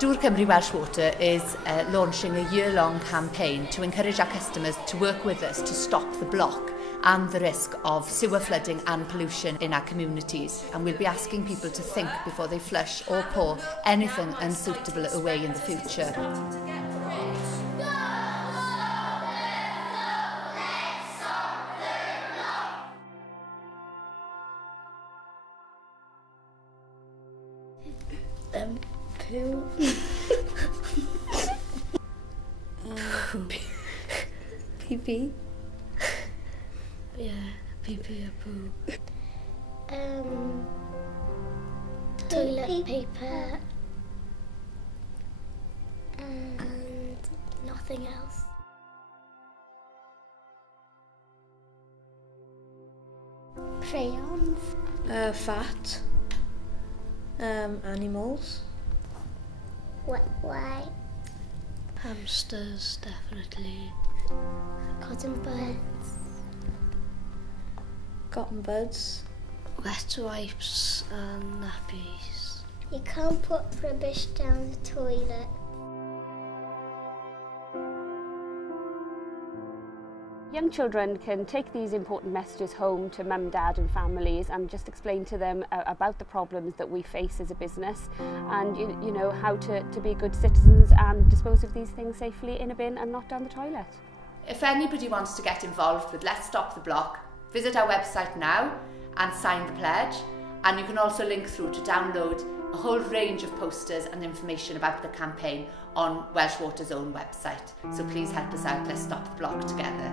Dŵr Cymru Welsh Water is launching a year-long campaign to encourage our customers to work with us to stop the block and the risk of sewer flooding and pollution in our communities. And we'll be asking people to think before they flush or pour anything unsuitable away in the future. Poo. Pee-pee. Yeah, pee-pee or poo. Toilet paper. And nothing else. Crayons. Fat. Animals. Wet white. Hamsters, definitely. Cotton buds. Cotton buds. Wet wipes and nappies. You can't put rubbish down the toilet. Young children can take these important messages home to mum, dad and families and just explain to them about the problems that we face as a business and you know how to be good citizens and dispose of these things safely in a bin and not down the toilet. If anybody wants to get involved with Let's Stop the Block, visit our website now and sign the pledge, and you can also link through to download a whole range of posters and information about the campaign on Welsh Water's own website. So please help us out, let's stop the block together.